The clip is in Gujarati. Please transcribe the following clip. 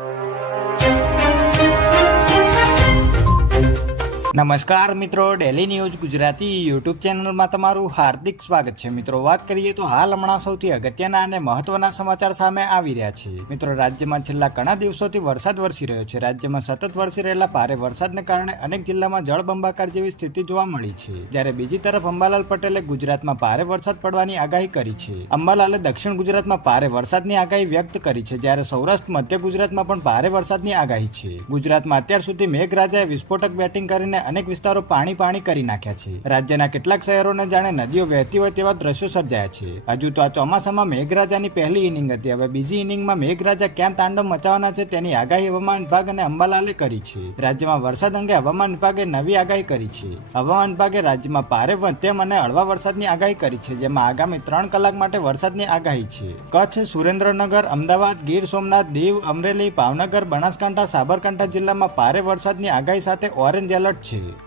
you. નમસ્કાર મિત્રો ડેલી ન્યૂઝ ગુજરાતી યુટ્યુબ ચેનલમાં તમારું હાર્દિક સ્વાગત છે. મિત્રો, વાત કરીએ તો હાલ હમણાં સૌથી અગત્યના અને મહત્વના સમાચાર સામે આવી રહ્યા છે. મિત્રો, રાજ્યમાં છેલ્લા ઘણા દિવસોથી વરસાદ વરસી રહ્યો છે. રાજ્યમાં સતત વરસી રહેલા ભારે વરસાદને કારણે અનેક જિલ્લામાં જળબંબાકાર જેવી સ્થિતિ જોવા મળી છે. જ્યારે બીજી તરફ અંબાલાલ પટેલે ગુજરાતમાં ભારે વરસાદ પડવાની આગાહી કરી છે. અંબાલાલે દક્ષિણ ગુજરાતમાં ભારે વરસાદની આગાહી વ્યક્ત કરી છે. જ્યારે સૌરાષ્ટ્ર, મધ્ય ગુજરાતમાં પણ ભારે વરસાદની આગાહી છે. ગુજરાતમાં અત્યાર સુધી મેઘરાજાએ વિસ્ફોટક બેટિંગ કરીને અનેક વિસ્તારો પાણી પાણી કરી નાખ્યા છે. રાજ્યના કેટલાક શહેરોને જાણે નદીઓ વહેતી હોય તેવા દ્રશ્યો સર્જાયા છે. હજુ તો આ ચોમાસામાં મેઘરાજાની પહેલી ઇનિંગ હતી. હવે બીજી ઇનિંગમાં મેઘરાજા ક્યાં તાંડવ મચાવવાના છે તેની આગાહી હવામાન વિભાગ અને અંબાલાલે કરી છે. રાજ્યમાં વરસાદ અંગે હવામાન વિભાગે નવી આગાહી કરી છે. હવામાન વિભાગે રાજ્યમાં ભારે મધ્યમ અને હળવા વરસાદની આગાહી કરી છે, જેમાં આગામી ત્રણ કલાક માટે વરસાદની આગાહી છે. કચ્છ, સુરેન્દ્રનગર, અમદાવાદ, ગીર સોમનાથ, દીવ, અમરેલી, ભાવનગર, બનાસકાંઠા, સાબરકાંઠા જિલ્લામાં ભારે વરસાદની આગાહી સાથે ઓરેન્જ એલર્ટ છે. to